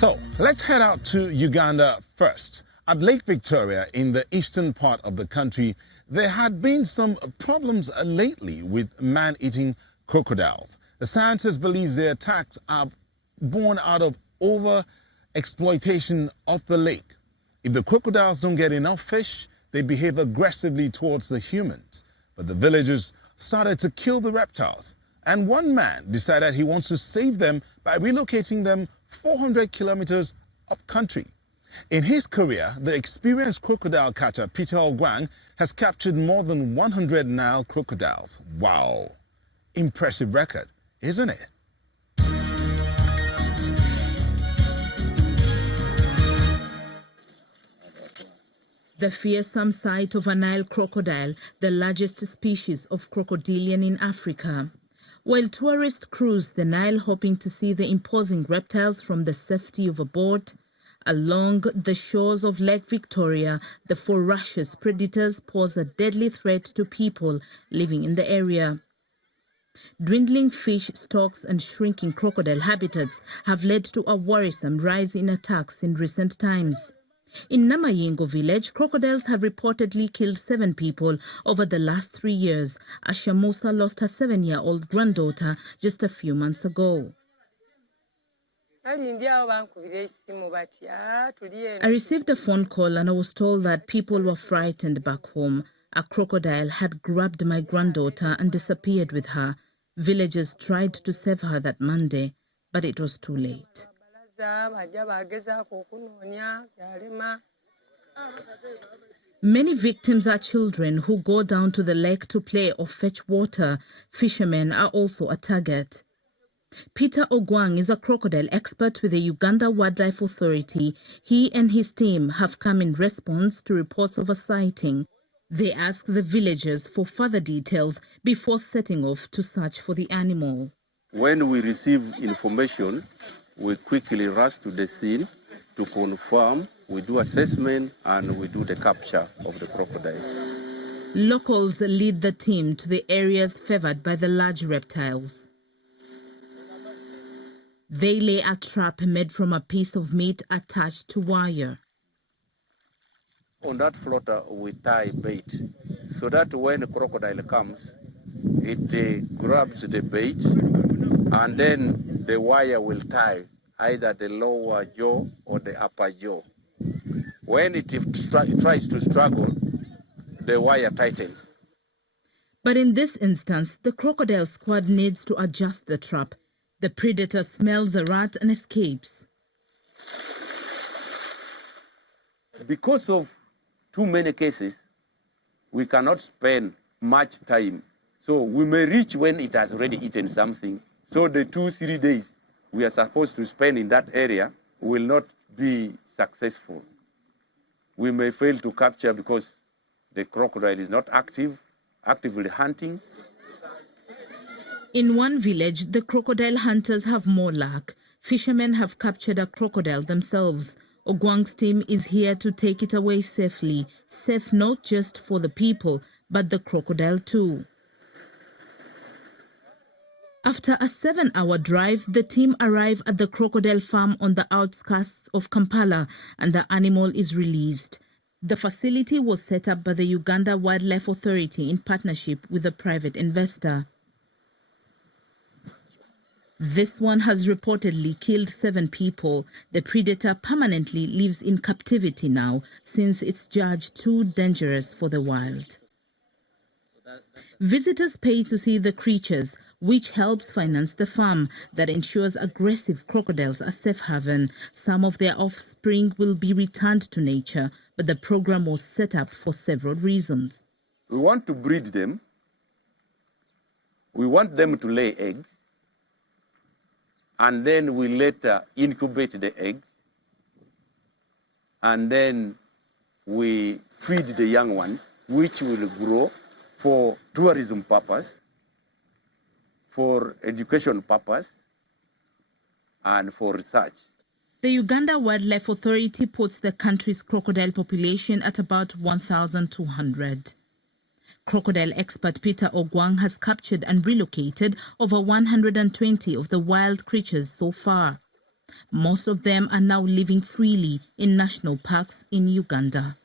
So let's head out to Uganda first. At Lake Victoria in the eastern part of the country, there had been some problems lately with man-eating crocodiles. The scientists believe the attacks are born out of over-exploitation of the lake. If the crocodiles don't get enough fish, they behave aggressively towards the humans. But the villagers started to kill the reptiles. And one man decided he wants to save them by relocating them 400 kilometers up country. In his career, the experienced crocodile catcher Peter Ogwang has captured more than 100 Nile crocodiles. Wow! Impressive record, isn't it? The fearsome sight of a Nile crocodile, the largest species of crocodilian in Africa. While tourists cruise the Nile hoping to see the imposing reptiles from the safety of a boat, along the shores of Lake Victoria, the ferocious predators pose a deadly threat to people living in the area. Dwindling fish stocks and shrinking crocodile habitats have led to a worrisome rise in attacks in recent times. In Namayingo village, crocodiles have reportedly killed 7 people over the last 3 years. Asha Musa lost her 7-year-old granddaughter just a few months ago. I received a phone call and I was told that people were frightened back home. A crocodile had grabbed my granddaughter and disappeared with her. Villagers tried to save her that Monday, but it was too late. Many victims are children who go down to the lake to play or fetch water. Fishermen are also a target. Peter Ogwang is a crocodile expert with the Uganda Wildlife Authority. He and his team have come in response to reports of a sighting. They ask the villagers for further details before setting off to search for the animal. When we receive information, we quickly rush to the scene to confirm, we do assessment and we do the capture of the crocodile. Locals lead the team to the areas favored by the large reptiles. They lay a trap made from a piece of meat attached to wire. On that floater, we tie bait so that when a crocodile comes, it grabs the bait and then the wire will tie either the lower jaw or the upper jaw. When it tries to struggle, the wire tightens. But in this instance, the crocodile squad needs to adjust the trap. The predator smells a rat and escapes. Because of too many cases, we cannot spend much time. So we may reach when it has already eaten something. So the 2-3 days we are supposed to spend in that area will not be successful. We may fail to capture because the crocodile is not actively hunting. In one village, the crocodile hunters have more luck. Fishermen have captured a crocodile themselves. Ogwang's team is here to take it away safely, safe not just for the people, but the crocodile too. After a 7-hour drive, the team arrive at the crocodile farm on the outskirts of Kampala and the animal is released. The facility was set up by the Uganda Wildlife Authority in partnership with a private investor. This one has reportedly killed 7 people. The predator permanently lives in captivity now since it's judged too dangerous for the wild. Visitors pay to see the creatures, which helps finance the farm that ensures aggressive crocodiles a safe haven. Some of their offspring will be returned to nature, but the program was set up for several reasons. We want to breed them. We want them to lay eggs. And then we later incubate the eggs. And then we feed the young ones, which will grow for tourism purpose, for education purpose, and for research. The Uganda Wildlife Authority puts the country's crocodile population at about 1,200. Crocodile expert Peter Ogwang has captured and relocated over 120 of the wild creatures so far. Most of them are now living freely in national parks in Uganda.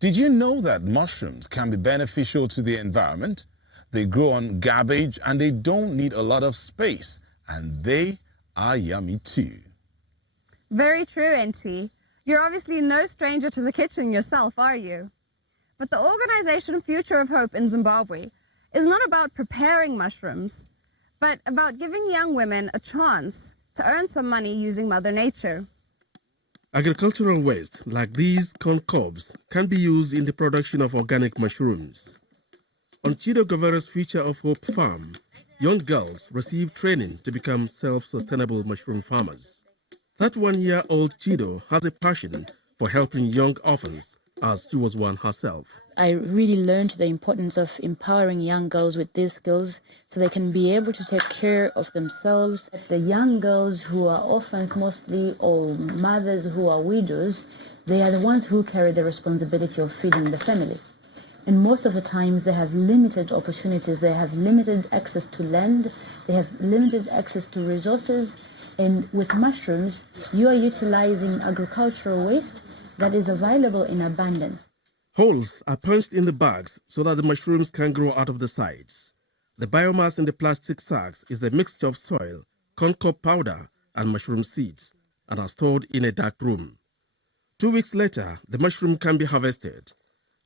Did you know that mushrooms can be beneficial to the environment? They grow on garbage and they don't need a lot of space, and they are yummy too. Very true, Auntie. You're obviously no stranger to the kitchen yourself, are you? But the organization Future of Hope in Zimbabwe is not about preparing mushrooms, but about giving young women a chance to earn some money using Mother Nature. Agricultural waste, like these corn cobs, can be used in the production of organic mushrooms. On Chido Guevara's Future of Hope farm, young girls receive training to become self-sustainable mushroom farmers. 31-year-old Chido has a passion for helping young orphans, as she was one herself. I really learned the importance of empowering young girls with these skills so they can be able to take care of themselves. The young girls who are orphans mostly, or mothers who are widows, they are the ones who carry the responsibility of feeding the family. And most of the times they have limited opportunities. They have limited access to land. They have limited access to resources. And with mushrooms, you are utilizing agricultural waste that is available in abundance. Holes are punched in the bags so that the mushrooms can grow out of the sides. The biomass in the plastic sacks is a mixture of soil, corn cob powder, and mushroom seeds, and are stored in a dark room. 2 weeks later, the mushroom can be harvested.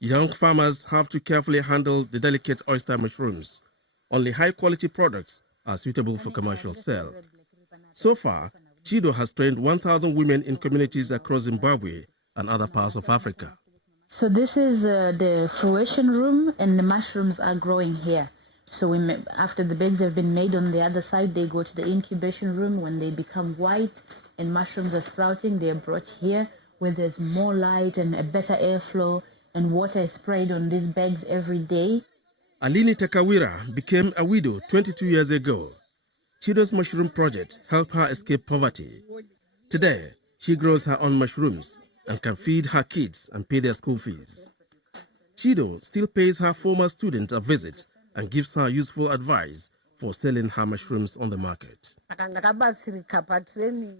Young farmers have to carefully handle the delicate oyster mushrooms. Only high-quality products are suitable for commercial sale. So far, Chido has trained 1,000 women in communities across Zimbabwe and other parts of Africa. So this is the fruition room, and the mushrooms are growing here. So after the bags have been made on the other side, they go to the incubation room. When they become white and mushrooms are sprouting, they are brought here where there's more light and a better airflow, and water is sprayed on these bags every day. Alini Takawira became a widow 22 years ago. Chido's mushroom project helped her escape poverty. Today, she grows her own mushrooms and can feed her kids and pay their school fees. Chido still pays her former student a visit and gives her useful advice for selling her mushrooms on the market. I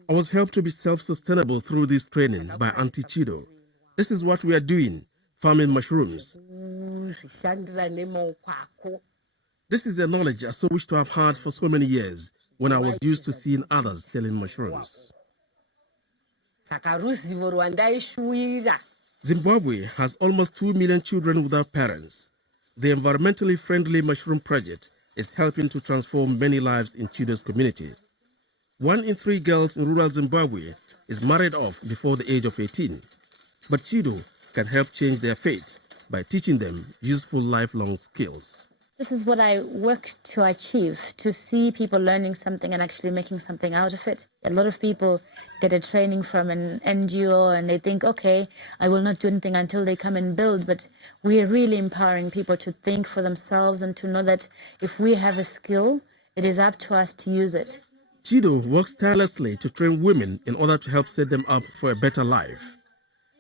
was helped to be self-sustainable through this training by Auntie Chido. This is what we are doing, farming mushrooms. This is a knowledge I so wish to have had for so many years when I was used to seeing others selling mushrooms. Zimbabwe has almost 2 million children without parents. The environmentally friendly mushroom project is helping to transform many lives in Chido's community. 1 in 3 girls in rural Zimbabwe is married off before the age of 18. But Chido can help change their fate by teaching them useful lifelong skills. This is what I work to achieve, to see people learning something and actually making something out of it. A lot of people get a training from an NGO and they think, okay, I will not do anything until they come and build. But we are really empowering people to think for themselves and to know that if we have a skill, it is up to us to use it. Chido works tirelessly to train women in order to help set them up for a better life.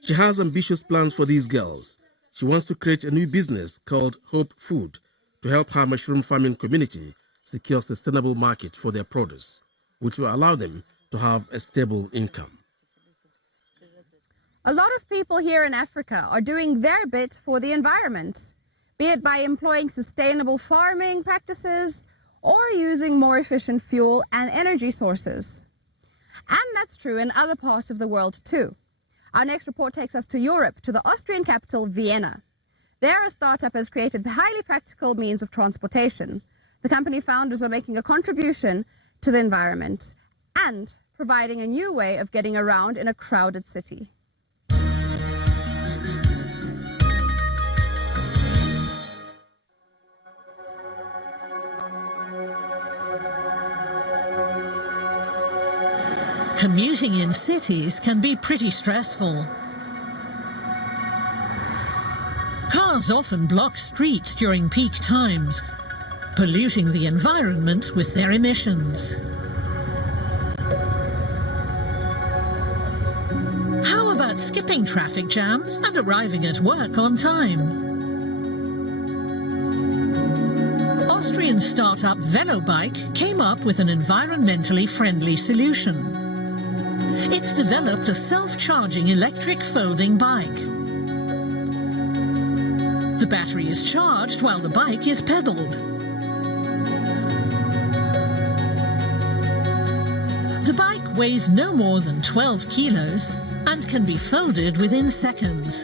She has ambitious plans for these girls. She wants to create a new business called Hope Food, to help her mushroom farming community secure sustainable market for their produce, which will allow them to have a stable income. A lot of people here in Africa are doing their bit for the environment, be it by employing sustainable farming practices or using more efficient fuel and energy sources. And that's true in other parts of the world too. Our next report takes us to Europe, to the Austrian capital, Vienna. There, a startup has created highly practical means of transportation. The company founders are making a contribution to the environment and providing a new way of getting around in a crowded city. Commuting in cities can be pretty stressful. Cars often block streets during peak times, polluting the environment with their emissions. How about skipping traffic jams and arriving at work on time? Austrian Zimbabwean startup Velobike came up with an environmentally friendly solution. It's developed a self-charging electric folding bike. The battery is charged while the bike is pedaled. The bike weighs no more than 12 kilos and can be folded within seconds.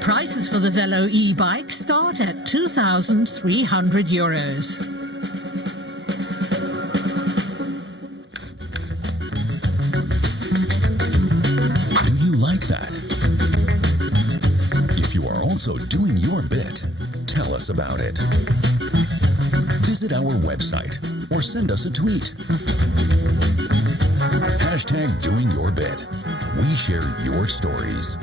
Prices for the Velo e-bike start at €2,300. Do you like that? If you are also doing your bit, tell us about it. Visit our website or send us a tweet. #DoingYourBit. We share your stories.